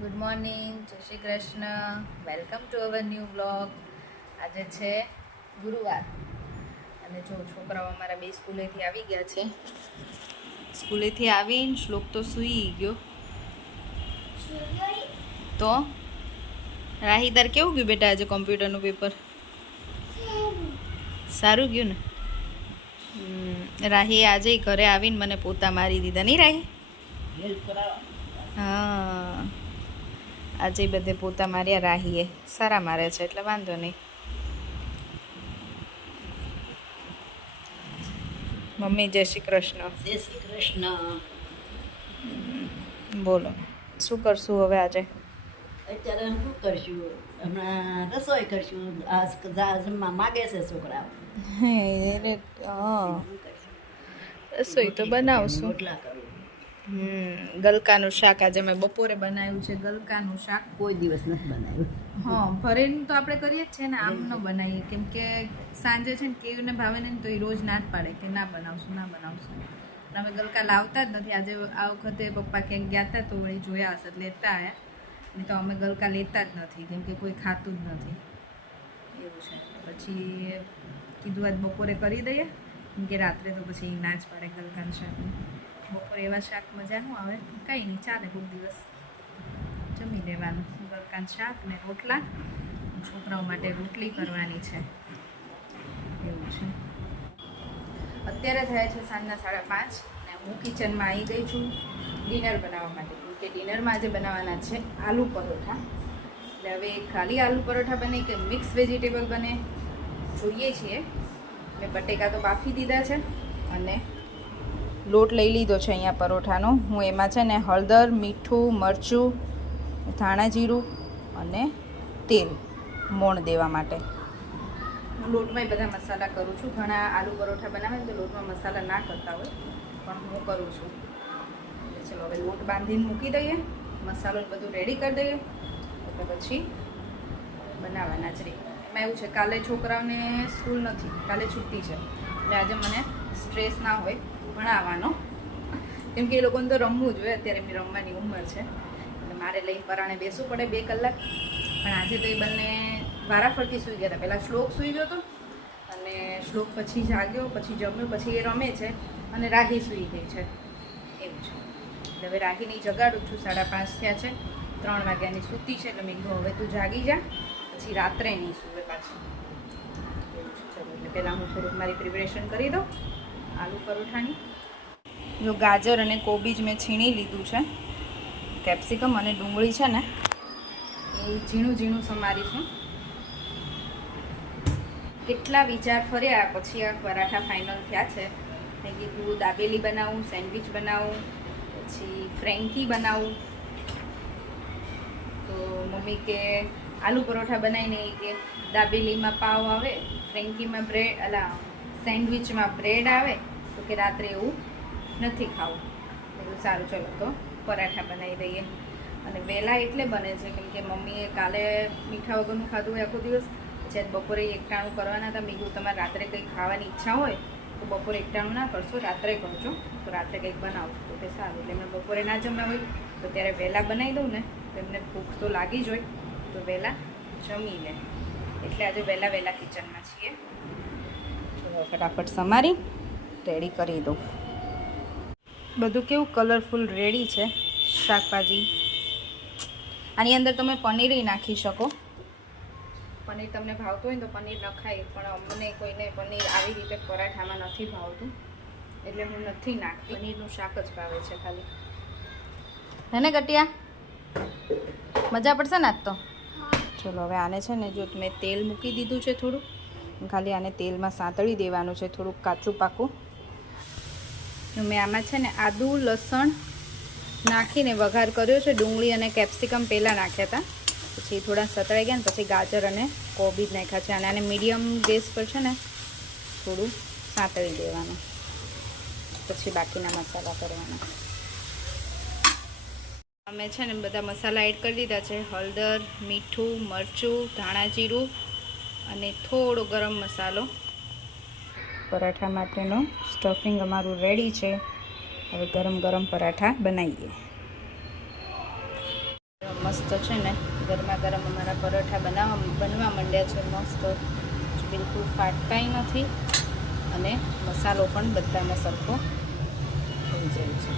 Good morning, જય Shri Krishna. Welcome to our new vlog. આજે છે ગુરુવાર અને જો છોકરાઓ અમારા બે સ્કૂલેથી આવી ગયા છે. સ્કૂલેથી આવીને શ્લોક તો સૂઈ ગયો. તો રાહીદાર કેવું ગયું બેટા આજે કોમ્પ્યુટરનું પેપર? સારું ગયું ને? રાહીએ આજે ઘરે આવીને મને પોતા મારી દીધા નહીં રાહી? હા, આજે બધે પોતા માર્યા રાહીએ. સારા મારે છે એટલે વાંધો નહીં. મમ્મી જય શ્રી કૃષ્ણ. જય શ્રી કૃષ્ણ. બોલો શું કરશું હવે આજે? અત્યારે શું કરશું? હમણાં રસોઈ કરશું. જમવા માગે છે છોકરાઓ. રસોઈ તો બનાવશું. રોટલા કરું. ગલકાનું શાક આજે મેં બપોરે બનાવ્યું છે. ગલકાનું શાક કોઈ દિવસ નથી બનાવ્યું. હા, ભરેલું તો આપણે કરીએ જ છે ને, આમ ન બનાવીએ કેમ કે સાંજે છે ને કેયુંને ભાવે ને તો એ રોજ ના જ પાડે કે ના બનાવશું. અમે ગલકા લાવતા જ નથી. આજે આ વખતે પપ્પા ક્યાંક ગયા હતા તો વળી જોયા હશે લેતા આવ્યા. નહીં તો અમે ગલકા લેતા જ નથી કેમ કે કોઈ ખાતું જ નથી એવું છે. પછી કીધું આજ બપોરે કરી દઈએ કેમ કે રાત્રે તો પછી ના જ પાડે ગલકાનું શાકનું. બપોરે એવા શાક મજા ન આવે, કંઈ નહીં ચાલે, કોઈક દિવસ જમી લેવાનું. ગલકાનું શાક ને રોટલા, છોકરાઓ માટે રોટલી કરવાની છે એવું છે. અત્યારે થયા છે સાંજના 5:30 અને હું કિચનમાં આવી ગઈ છું ડિનર બનાવવા માટે. કે ડિનરમાં આજે બનાવવાના છે આલુ પરોઠા. એટલે હવે ખાલી આલુ પરોઠા બને કે મિક્સ વેજીટેબલ બને જોઈએ છીએ. મેં બટેકા તો બાફી દીધા છે અને લોટ લઈ લીધો છે અહીંયા પરોઠાનો. હું એમાં છે ને હળદર, મીઠું, મરચું, ધાણા જીરું અને તેલ મોણ દેવા માટે. હું લોટમાં બધા મસાલા કરું છું. ઘણા આલુ પરોઠા બનાવે ને તો લોટમાં મસાલા ના કરતા હોય, પણ હું કરું છું. ચલો હવે લોટ બાંધીને મૂકી દઈએ, મસાલો બધું રેડી કરી દઈએ એટલે પછી બનાવવાના જ રહી. એમાં એવું છે કાલે છોકરાઓને સ્કૂલ નથી, કાલે છુટ્ટી છે એટલે આજે મને સ્ટ્રેસ ના હોય ભણાવવાનો કેમ કે એ લોકોને તો રમવું જોઈએ. અત્યારે એમની રમવાની ઉંમર છે એટલે મારે લઈને પરાણે બેસવું પડે 2 કલાક. પણ આજે તો એ બંને વારાફરતી સૂઈ ગયા હતા. પહેલાં શ્લોક સૂઈ ગયો હતો અને શ્લોક પછી જાગ્યો, પછી જમ્યો, પછી એ રમે છે અને રાહી સૂઈ ગઈ છે એવું છે. એટલે હવે રાહીની જગાડું છું. 5:30 થયા છે, 3 વાગ્યાની સૂતી છે એટલે મેં કીધું હવે તું જાગી જા, પછી રાત્રે નહીં સૂવે પાછી એવું છે. ચલો એટલે પહેલાં હું થોડુંક મારી પ્રિપરેશન કરી દઉં આલુ પરોઠાની. જો ગાજર અને કોબીજ મેં છીણી લીધું છે. કેપ્સિકમ અને ડુંગળી છે ને એ ઝીણું ઝીણું સમારીશું. કેટલા વિચાર ફર્યા પછી આ પરાઠા ફાઇનલ થયા છે. મેં કીધું દાબેલી બનાવું, સેન્ડવિચ બનાવું, પછી ફ્રેન્કી બનાવું. તો મમ્મી કે આલુ પરોઠા બનાવીને કે દાબેલીમાં પાવ આવે, ફ્રેન્કીમાં બ્રેડ, સેન્ડવિચમાં બ્રેડ આવે, તો કે રાત્રે એવું નથી ખાવું. બધું સારું, ચલો તો પરાઠા બનાવી દઈએ. અને વહેલા એટલે બને છે કેમ કે મમ્મીએ કાલે મીઠા વગરનું ખાધું હોય આખો દિવસ. પછી બપોરે એકટાણું કરવાના હતા. મેં કીધું તમારે રાત્રે કંઈક ખાવાની ઈચ્છા હોય તો બપોરે એકટાણું ના કરશો, રાત્રે કરજો, તો રાત્રે કંઈક બનાવશું તો તે સારું. એટલે એમને બપોરે ના જમ્યા હોય તો ત્યારે વહેલા બનાવી દઉં ને તો એમને ભૂખ તો લાગી જ હોય તો વહેલા જમી લે. એટલે આજે વહેલા કિચનમાં છીએ. ચલો ફટાફટ સમારી રેડી કરી દઉં. બધું કેવું કલરફુલ રેડી છે શાકભાજી. આની અંદર તમે પનીર નાખી શકો. પનીર તમને ભાવતું હોય ને તો પનીર નખાય, પણ અમને કોઈને પનીર આવી રીતે પરાઠામાં નથી ભાવતું એટલે હું નથી નાખતી. પનીરનું શાક જ ભાવે છે ખાલી. હે ને ગટિયા? મજા પડશે ને આજ તો? ચલો હવે આને છે ને જો મેં તેલ મૂકી દીધું છે થોડું, ખાલી આને તેલમાં સાંતળી દેવાનું છે થોડુંક કાચું પાકું. મેં આમાં છે ને આદુ લસણ નાખીને વઘાર કર્યો છે. ડુંગળી અને કેપ્સિકમ પહેલાં નાખ્યા હતા, પછી થોડા સતળાઈ ગયા ને પછી ગાજર અને કોબીજ નાખ્યા છે. અને આને મીડિયમ ગેસ પર છે ને થોડું સાંતળી દેવાનું, પછી બાકીના મસાલા કરવાના. અમે છે ને બધા મસાલા એડ કરી દીધા છે. હળદર, મીઠું, મરચું, ધાણા જીરું અને થોડો ગરમ મસાલો. પરાઠા માટેનો સ્ટફિંગ અમારું રેડી છે. હવે ગરમ ગરમ પરાઠા બનાવીએ. મસ્ત છે ને ગરમા ગરમ અમારા પરોઠા બનવા માંડ્યા છે મસ્ત, બિલકુલ ફાટતાય નથી અને મસાલો પણ બધાને સરખો થઈ જાય છે.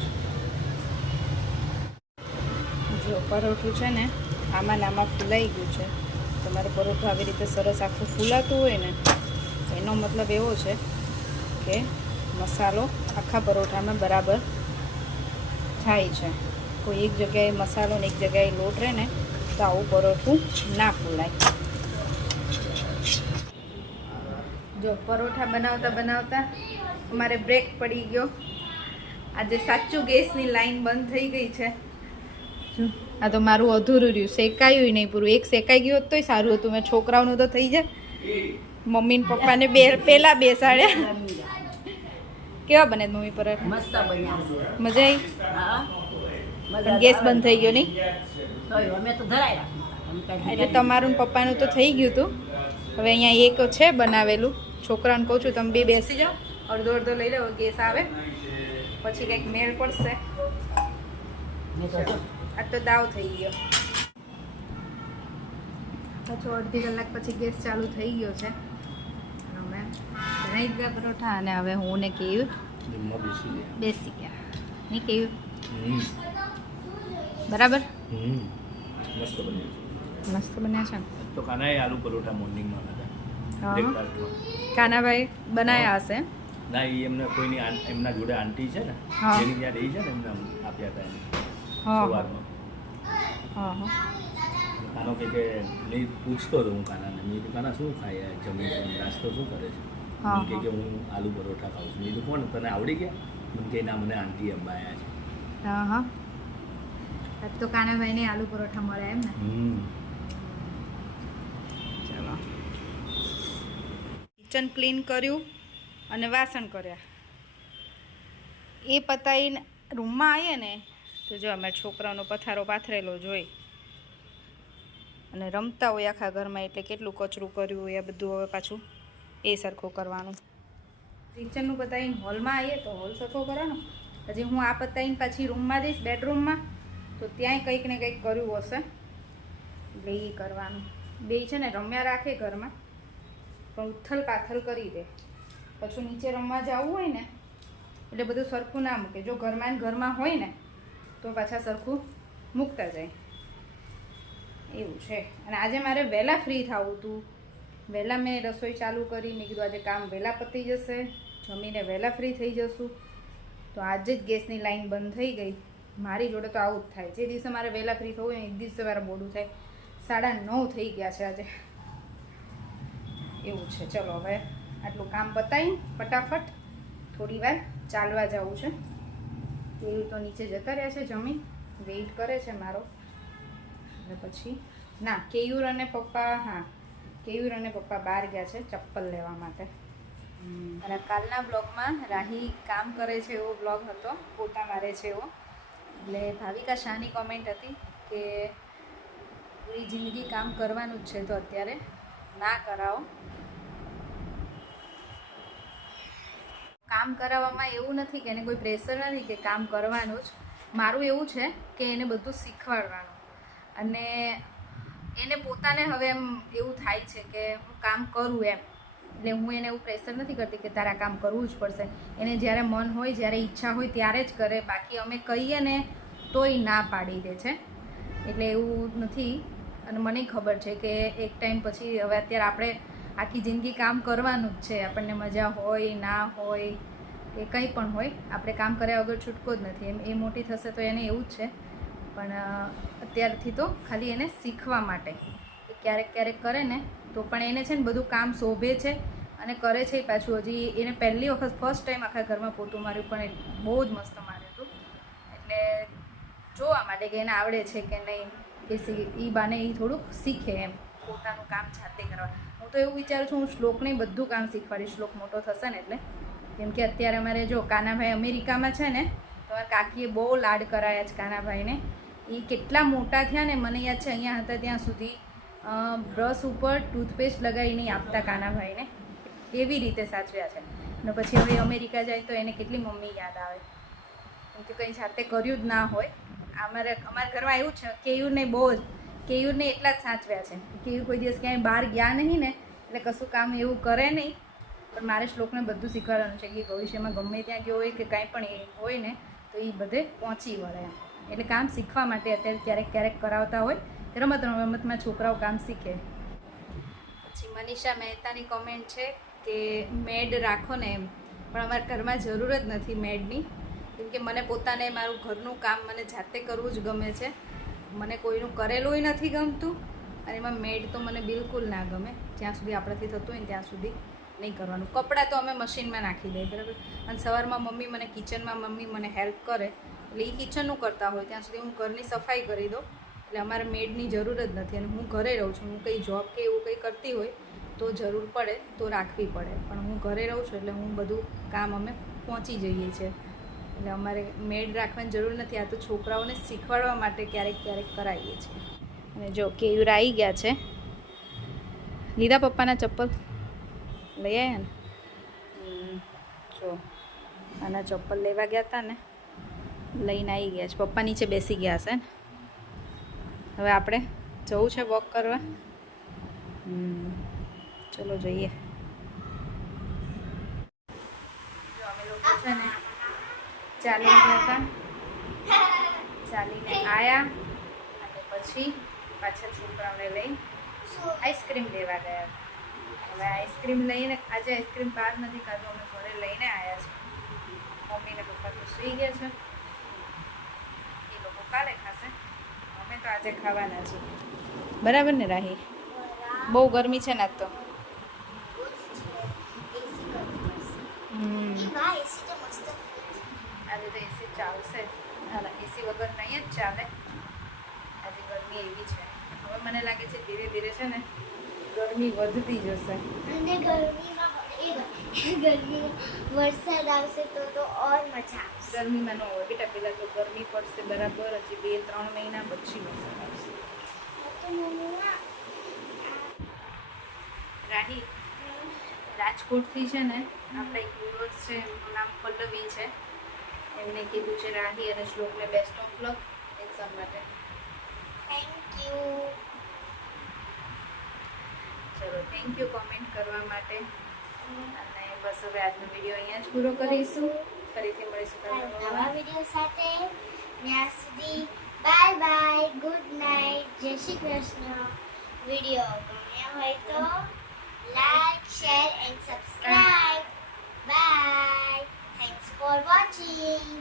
જો પરોઠું છે ને આમાં ને આમાં ફૂલાઈ ગયું છે. તમારું પરોઠું આવી રીતે સરસ આખું ફૂલાતું હોય ને એનો મતલબ એવો છે કે મસાલો આખા પરોઠામાં બરાબર થાય છે. કોઈ એક જગ્યાએ મસાલો ને એક જગ્યાએ લોટ રહે ને તો આવું પરોઠું ના ફૂલાય. જો પરોઠા બનાવતા બનાવતા અમારે બ્રેક પડી ગયો. આજે સાચું ગેસની લાઈન બંધ થઈ ગઈ છે. જો આ તો મારું અધૂરું રહ્યું, શેકાયું નહીં પૂરું. એક શેકાઈ ગયું હોત તોય સારું હતું, મેં છોકરાઓનું તો થઈ જાય. મમ્મી ને પપ્પાને પહેલા બેસાડ્યા. કેવા બને મમ્મી પરોઠા? મસ્ત બન્યા છે. મજા આવી? હા પણ ગેસ બંધ થઈ ગયો નહીં? અમે તો ધરાયા. એટલે તમારું ને પપ્પાનું તો થઈ ગયું હતું. હવે અહીંયા એક છે બનાવેલું. છોકરાને કહું છું તમે બે બેસી જાઓ, અડધો અડધો લઈ લો, ગેસ આવે પછી કંઈક મેળ પડશે. આ તો દાવ થઈ ગયો. પાછો અડધી કલાક પછી ગેસ ચાલુ થઈ ગયો છે. અમે બનાવી દીધા પરોઠા અને હવે હું ને કેવું બેસી ગયા. નહીં કેવું બરાબર? મસ્ત બન્યા છે ને? તો કાનાએ આલુ પરોઠા મોર્નિંગમાં હતા. કાનાભાઈ બનાવ્યા હશે. ના એ એમને કોઈની એમના જોડે આંટી છે ને હા. જેની ત્યાં રહી છે ને એમને આપ્યા હતા એમને હા. સવારમાં. હા હા કાનો કે નહીં પૂછતો હતો હું કાનાને. મેં કીધું કાના શું ખાય જમી નાસ્તો શું કરે છે? હા, મને કે હું આલુ પરોઠા ખાઉં છું. મેં કીધું કોણ તને આવડી ગયા? મને કે ના મને આંટી અંબાયા છે. હા હા આજ તો કાનાભાઈને આલુ પરોઠા મળે એમ ને? ચલો કિચન ક્લીન કર્યું અને વાસણ કર્યા. એ પતાવીને રૂમમાં આવીએ ને તો જો અમારા છોકરાનો પથારો પાથરેલો જોઈ અને રમતા હોય આખા ઘરમાં, એટલે કેટલું કચરું કર્યું હોય આ બધું હવે પાછું એ સરખું કરવાનું. કિચનનું પતાવીને હોલમાં આવીએ તો હોલ સરખો કરવાનો. હજી હું આ પતાવીને પાછી રૂમમાં જઈશ બેડરૂમમાં તો ત્યાંય કંઈક ને કંઈક કર્યું હશે એટલે એ કરવાનું. બે છે ને રમ્યા રાખે ઘરમાં પણ ઉથલ પાથલ કરી દે. પછી નીચે રમવા જવું હોય ને એટલે બધું સરખું ના મૂકે. જો ઘરમાં ને ઘરમાં હોય ને તો પાછા સરખું મૂકતા જાય એવું છે. અને આજે મારે વહેલા ફ્રી થવું હતું. વહેલા મેં રસોઈ ચાલુ કરી. મેં કીધું આજે કામ વહેલા પતી જશે, જમીને વહેલા ફ્રી થઈ જશું. તો આજે જ ગેસની લાઈન બંધ થઈ ગઈ. મારી જોડે તો આવું જ થાય. જે દિવસે મારે વહેલા ફ્રી થવું હોય એક દિવસે મારે મોડું થાય. 9:30 થઈ ગયા છે આજે એવું છે. ચલો હવે આટલું કામ પતાવી ફટાફટ થોડી વાર ચાલવા જવું છે. એવું તો નીચે જતા રહ્યા છે, જમી વેઇટ કરે છે મારો. અને પછી ના કેયુર અને પપ્પા, હા કેયુર અને પપ્પા બહાર ગયા છે ચપ્પલ લેવા માટે. અને કાલના બ્લોગમાં રાહી કામ કરે છે એવો બ્લોગ હતો, ફોટા મારે છે એવો. એટલે ભાવિકા શાહની કોમેન્ટ હતી કે પૂરી જિંદગી કામ કરવાનું જ છે તો અત્યારે ના કરાવો. કામ કરાવવામાં એવું નથી કે એને કોઈ પ્રેશર નથી કે કામ કરવાનું જ. મારું એવું છે કે એને બધું શીખવાડવાનું. અને એને પોતાને હવે એમ એવું થાય છે કે હું કામ કરું એમ. એટલે હું એને એવું પ્રેશર નથી કરતી કે તારે આ કામ કરવું જ પડશે. એને જ્યારે મન હોય, જ્યારે ઈચ્છા હોય ત્યારે જ કરે. બાકી અમે કહીએ ને તોય ના પાડી દે છે. એટલે એવું નથી. અને મને ખબર છે કે એક ટાઈમ પછી હવે અત્યારે આપણે આખી જિંદગી કામ કરવાનું જ છે. આપણને મજા હોય ના હોય કે કંઈ પણ હોય, આપણે કામ કર્યા વગર છૂટકો જ નથી. એમ એ મોટી થશે તો એને એવું જ છે. પણ અત્યારથી તો ખાલી એને શીખવા માટે કે ક્યારેક ક્યારેક કરે ને તો પણ એને છે ને બધું કામ શોભે છે અને કરે છે. પાછું હજી એને પહેલી વખત ફર્સ્ટ ટાઈમ આખા ઘરમાં પોતું માર્યું પણ બહુ જ મસ્ત માર્યું હતું. એટલે જોવા માટે કે એને આવડે છે કે નહીં, કે એ બાને એ થોડુંક શીખે એમ પોતાનું કામ જાતે કરવા. હું તો એવું વિચારું છું હું શ્લોકને બધું કામ શીખવાડીશ શ્લોક મોટો થશે ને એટલે. કેમ કે અત્યારે અમારે જો કાનાભાઈ અમેરિકામાં છે ને તો કાકીએ બહુ લાડ કરાયા છે કાનાભાઈને. એ કેટલા મોટા થયા ને મને યાદ છે અહીંયા હતા ત્યાં સુધી બ્રશ ઉપર ટૂથપેસ્ટ લગાવી નહીં આપતા કાનાભાઈને. કેવી રીતે સાચવ્યા છે. અને પછી હવે અમેરિકા જાય તો એને કેટલી મમ્મી યાદ આવે. કેમ કે કંઈ જાતે કર્યું જ ના હોય. અમારા ઘરમાં એવું છે કેયુરને બહુ જ કેયુરને એટલા જ સાચવ્યા છે. કેયુ કોઈ દિવસ ક્યાંય બહાર ગયા નહીં ને એટલે કશું કામ એવું કરે નહીં. પણ મારે શ્લોકને બધું શીખવાડવાનું છે કે ભવિષ્યમાં ગમે ત્યાં ગયો હોય કે કાંઈ પણ એ હોય ને તો એ બધે પહોંચી વળે એમ. એટલે કામ શીખવા માટે અત્યારે ક્યારેક ક્યારેક કરાવતા હોય. રમતમાં છોકરાઓ કામ શીખે. પછી મનીષા મહેતાની કોમેન્ટ છે કે મેડ રાખો ને એમ, પણ અમારા ઘરમાં જરૂર જ નથી મેડની, કેમ કે મને પોતાને મારું ઘરનું કામ મને જાતે કરવું જ ગમે છે. મને કોઈનું કરેલુંય નથી ગમતું અને એમાં મેડ તો મને બિલકુલ ના ગમે. જ્યાં સુધી આપણાથી થતું હોય ને ત્યાં સુધી નહીં કરવાનું. કપડાં તો અમે મશીનમાં નાખી દઈએ બરાબર, અને સવારમાં મમ્મી મને કિચનમાં મમ્મી મને હેલ્પ કરે એટલે એ કિચનનું કરતા હોય ત્યાં સુધી હું ઘરની સફાઈ કરી દઉં. એટલે અમારે મેડની જરૂર જ નથી. અને હું ઘરે રહું છું, હું કંઈ જોબ કે એવું કંઈ કરતી હોય તો જરૂર પડે તો રાખવી પડે, પણ હું ઘરે રહું છું એટલે હું બધું કામ અમે પહોંચી જઈએ છીએ. એટલે અમારે મેડ રાખવાની જરૂર નથી. આ તો છોકરાઓને શીખવાડવા માટે ક્યારેક ક્યારેક કરાવીએ છીએ. અને જો કેયુર આવી ગયા છે. લીધા પપ્પાના ચપ્પલ લઈ આવ્યા ને? જો આના ચપ્પલ લેવા ગયા હતા ને, લઈને આવી ગયા છે. પપ્પા નીચે બેસી ગયા છે ને. હવે આપણે જવું છે વોક કરવા. ચલો જઈએ. જો અમે લોકો છે ને ચાલી ગયા હતા, ચાલીને આવ્યા અને પછી પાછા છોકરાઓને લઈ આઈસ્ક્રીમ લેવા ગયા. હવે આઈસ્ક્રીમ લઈને આજે આઈસ્ક્રીમ બહાર નથી ખાધું, અમે ઘરે લઈને આવ્યા છીએ. મમ્મી ને પપ્પા તો સૂઈ ગયા છે, એ લોકો કાલે ખાશે, અમે તો આજે ખાવાના છીએ. બરાબર ને રાહી? બહુ ગરમી છે ને આજ તો. આજે તો એસી ચાલશે, એસી વગર નહીં જ ચાલે. આજે ગરમી એવી છે. હવે મને લાગે છે ધીરે ધીરે છે ને ગરમી વધતી જશે. અને ગરમી વરસાદ આવશે તો ઓર મજા આવશે. ગરમીમાં ન હોય બેટા, પહેલાં તો ગરમી પડશે બરાબર, હજી 2-3 મહિના પછી વરસાદ આવશે. રાહી, રાજકોટથી છે ને આપણે યુનિવર્સ છે, એમનું નામ પલ્લવી છે, એમને કીધું છે રાહી અને શ્લોકને બેસ્ટ ઓફ લક એક્ઝામ માટે. Thank you. ચલો થેન્ક યુ કોમેન્ટ કરવા માટે. અને બસ હવે આજનો વિડીયો અહીંયા જ પૂરો કરીશું. ફરીથી મળીશું નવા વિડીયો સાથે. ત્યાં સુધી બાય બાય, ગુડ નાઇટ, જય શ્રી કૃષ્ણ. વિડીયો ગમ્યો હોય તો like, share and subscribe. Bye. Thanks for watching.